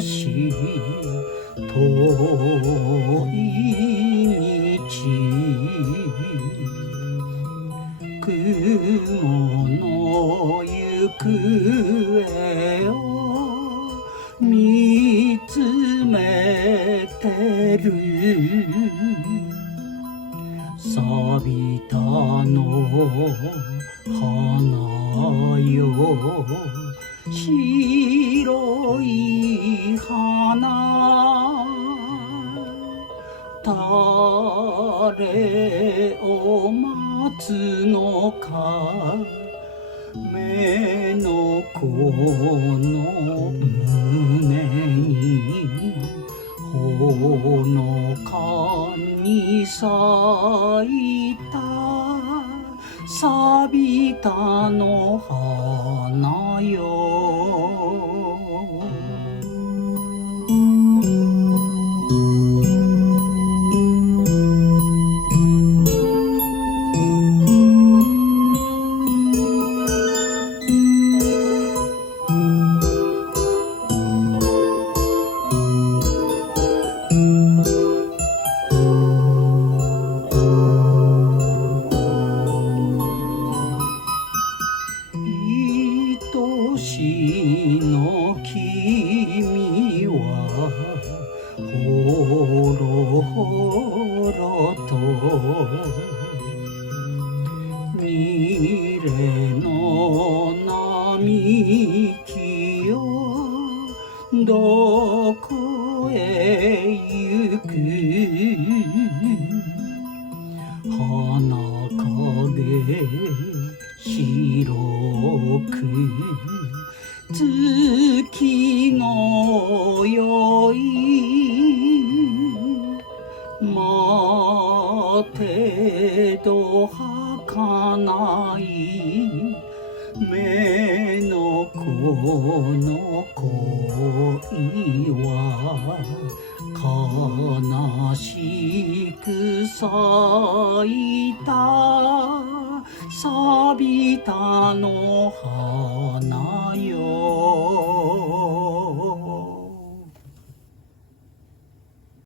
林遠い道雲の行方を見つめてる錆びたの花よ白い花誰を待つのか目の子の胸にほのかに咲いた錆びたの花よ愛しの君はほろほろと未練の並木をどこへ行く花影白く月のよい待てど儚い目の子の恋は悲しく咲いた錆びたの花よ